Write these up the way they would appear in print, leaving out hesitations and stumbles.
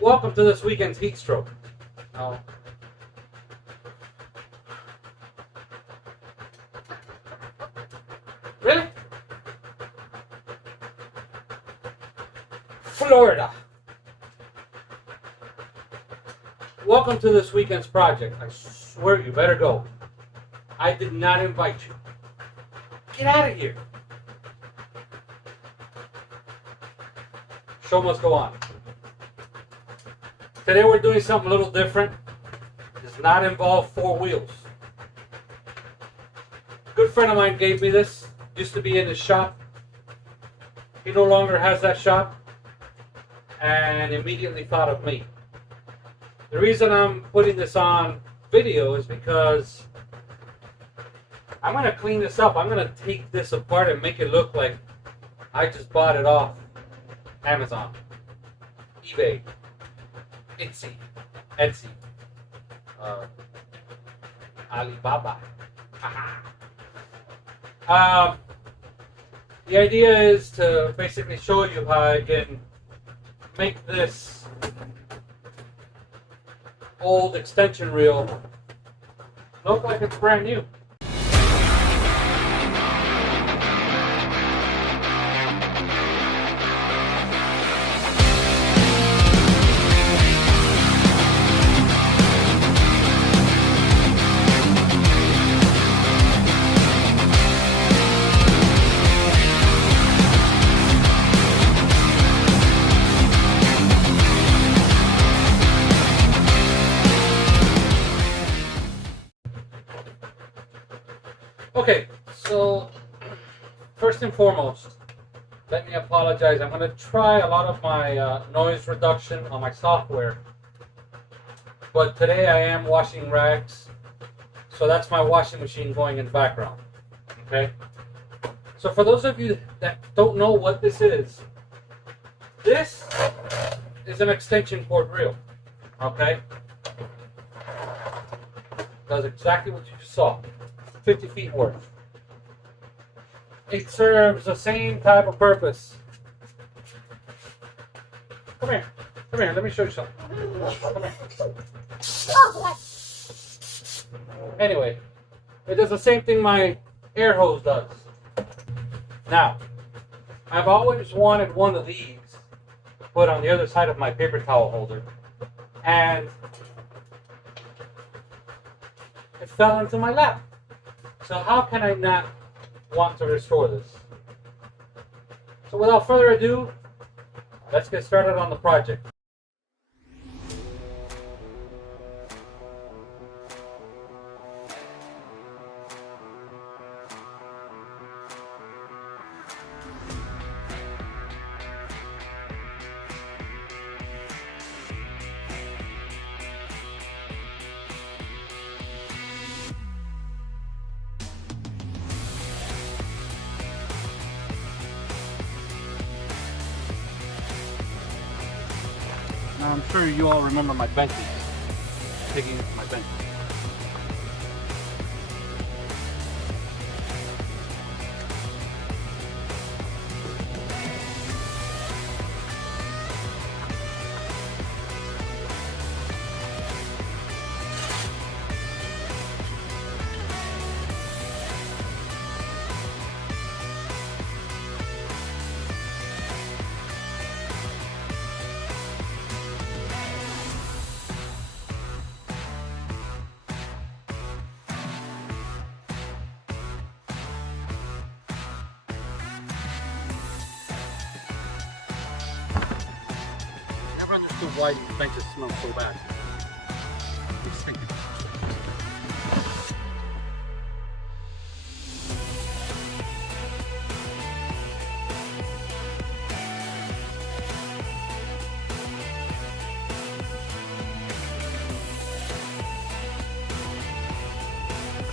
Welcome to this weekend's heat stroke. Oh. Really? Florida. Welcome to this weekend's project. I swear you better go. I did not invite you. Get out of here. Show must go on. Today we're doing something a little different. It does not involve four wheels. A good friend of mine gave me this. Used to be in his shop. He no longer has that shop. And immediately thought of me. The reason I'm putting this on video is because I'm going to clean this up. I'm going to take this apart and make it look like I just bought it off Amazon, eBay, Etsy, Alibaba. The idea is to basically show you how I can make this old extension reel look like it's brand new. Okay, so first and foremost, let me apologize. I'm going to try a lot of my noise reduction on my software, but today I am washing rags, so that's my washing machine going in the background. Okay, so for those of you that don't know what this is an extension cord reel. Okay, does exactly what you just saw. 50 feet worth. It serves the same type of purpose. Come here, let me show you something. Come here. Anyway, it does the same thing my air hose does. Now, I've always wanted one of these to put on the other side of my paper towel holder, and it fell into my lap. So how can I not want to restore this? So without further ado, let's get started on the project. Now I'm sure you all remember my benches, digging into my benches. Never understood why these benches smell so bad. They stink.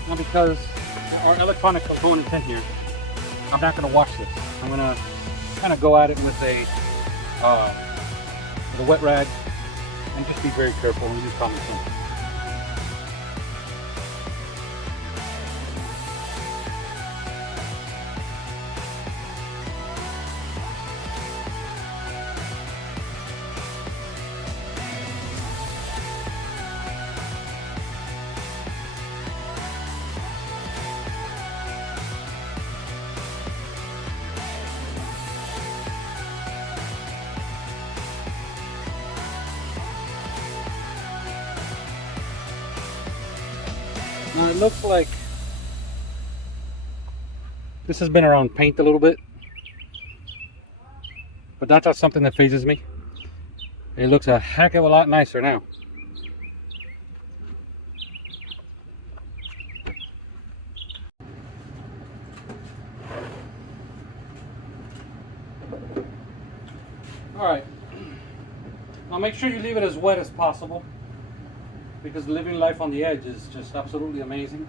Now, because our electronic components in here, I'm not going to wash this. I'm going to kind of go at it with a wet rag and just be very careful and use common sense. Now it looks like this has been around paint a little bit, but that's not something that phases me. It looks a heck of a lot nicer now. Alright, now make sure you leave it as wet as possible, because living life on the edge is just absolutely amazing.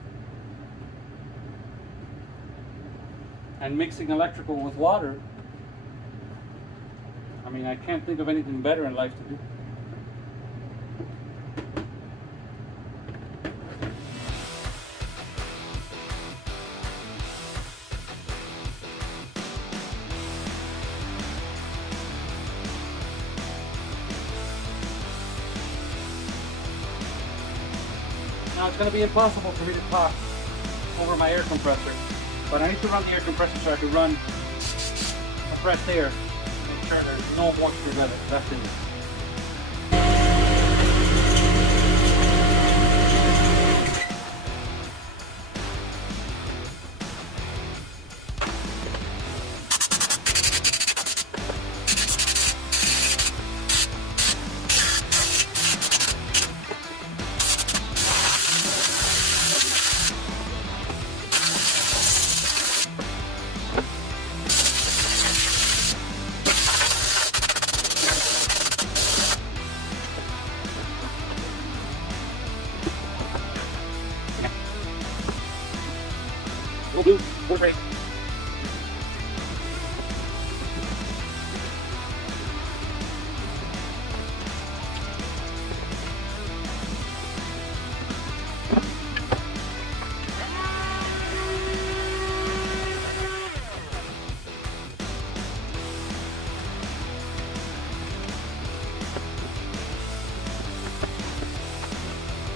And mixing electrical with water, I mean, I can't think of anything better in life to do. Now it's going to be impossible for me to talk over my air compressor, but I need to run the air compressor so I can run a fresh air, make sure there's no moisture left in it. We'll do. We're ready.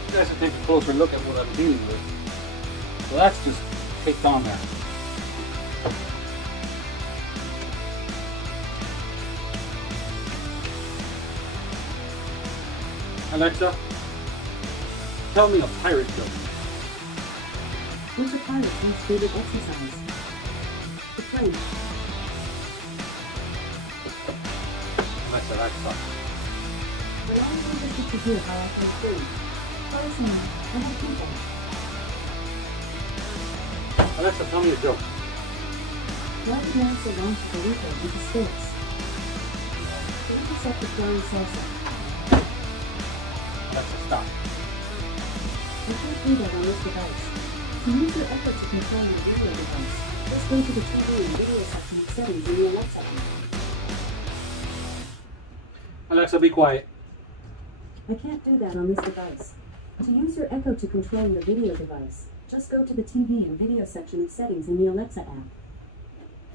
You guys can take a closer look at what I'm dealing with. So that's just caked on there. Alexa, tell me a pirate joke. What's a pirate's most favorite exercise? The plane. Alexa, that sucks. But I wanted you to hear how I play free. First name, and the people. Alexa, tell me a joke. Why did NASA launch the Rico into space? To intercept the flying saucer. Alexa, stop. You can't do that on this device. To use your effort to control your video device, just go to the TV and video section of settings in the Alexa app. Alexa, be quiet. I can't do that on this device. To use your Echo to control your video device, just go to the TV and video section of settings in the Alexa app.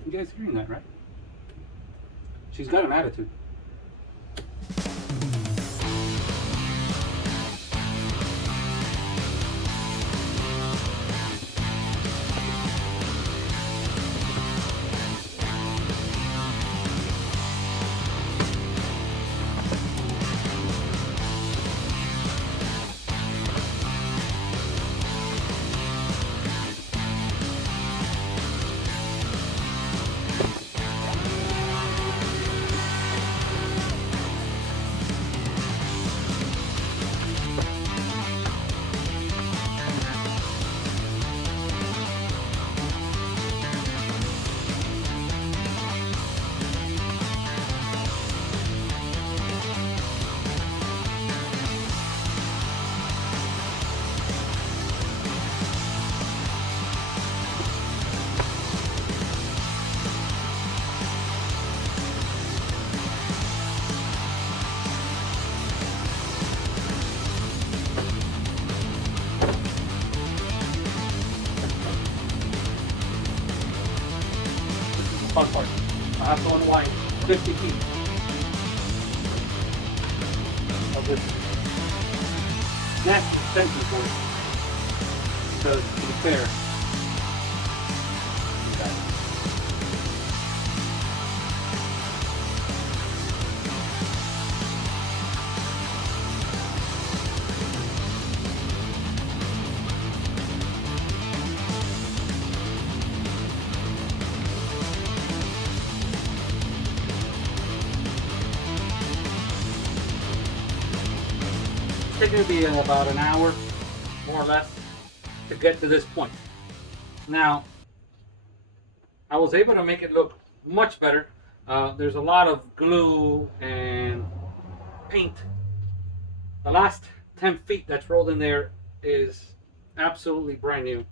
You guys hearing that, right? She's got an attitude. Fun part. I have to unwind 50 feet of this nasty extension cord because, to be fair, taken me about an hour, more or less, to get to this point. Now, I was able to make it look much better. There's a lot of glue and paint. The last 10 feet that's rolled in there is absolutely brand new.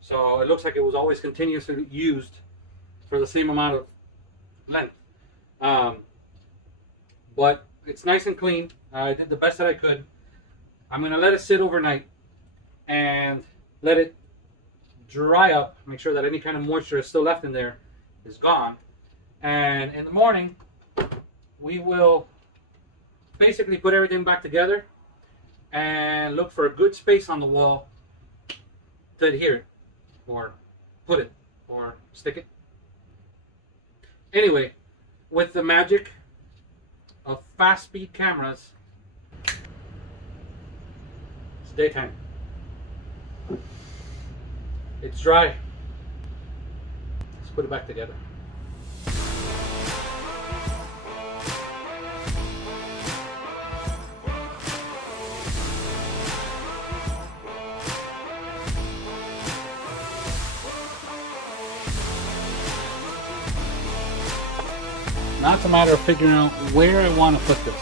So it looks like it was always continuously used for the same amount of length. But it's nice and clean. I did the best that I could. I'm going to let it sit overnight and let it dry up. Make sure that any kind of moisture is still left in there is gone. And in the morning, we will basically put everything back together and look for a good space on the wall to adhere it, or put it, or stick it. Anyway, with the magic of fast speed cameras, it's daytime. It's dry. Let's put it back together. Now it's a matter of figuring out where I want to put this.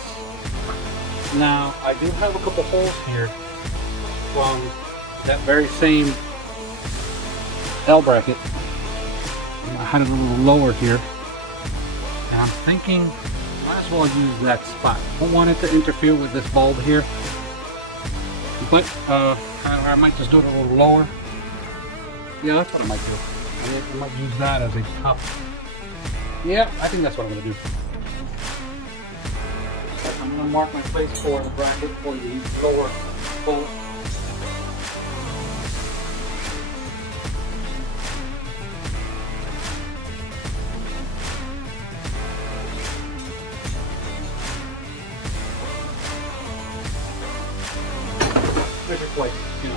Now, I do have a couple holes here from that very same L bracket. I had it a little lower here. And I'm thinking, might as well use that spot. I don't want it to interfere with this bulb here. But I might just do it a little lower. Yeah, that's what I might do. I might use that as a top. Yeah, I think that's what I'm going to do. I'm going to mark my place for the bracket for the lower bolt. There's your place, you know.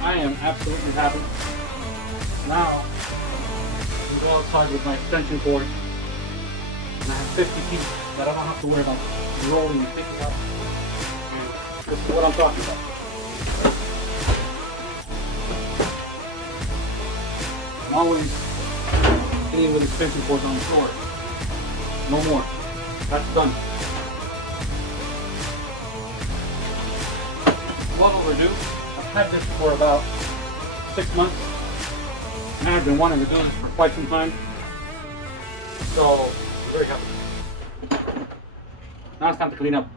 I am absolutely happy. Now, I can go outside with my extension cord, and I have 50 feet that I don't have to worry about rolling and picking up. And this is what I'm talking about. I'm always hitting with extension cords on the floor. No more. That's done. Well overdue. I've had this for about 6 months, and I've been wanting to do this for quite some time, so I'm very happy. Now it's time to clean up.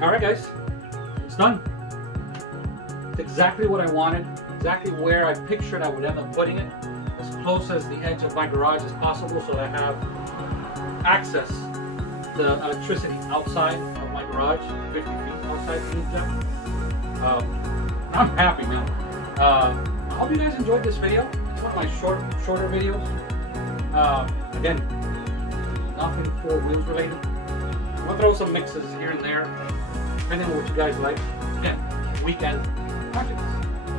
Alright guys, it's done. It's exactly what I wanted, exactly where I pictured I would end up putting it, as close as the edge of my garage as possible so that I have access to electricity outside of my garage, 50 feet outside the gym. I'm happy, man. I hope you guys enjoyed this video. It's one of my shorter videos. Again, nothing 4 wheels related. I'm gonna throw some mixes here and there, depending on what you guys like. Again, weekend projects,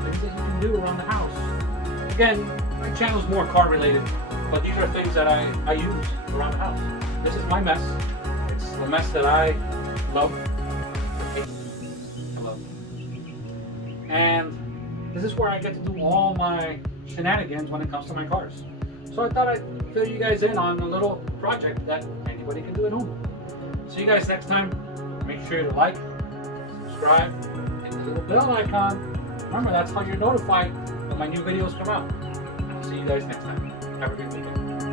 things that you can do around the house. Again, my channel is more car related, but these are things that I use around the house. This is my mess. It's the mess that I love. I love. And this is where I get to do all my shenanigans when it comes to my cars. So I thought I'd fill you guys in on a little project that anybody can do at home. See you guys next time. Make sure to like, subscribe, hit the little bell icon. Remember, that's how you're notified when my new videos come out. I'll see you guys next time. Have a good weekend.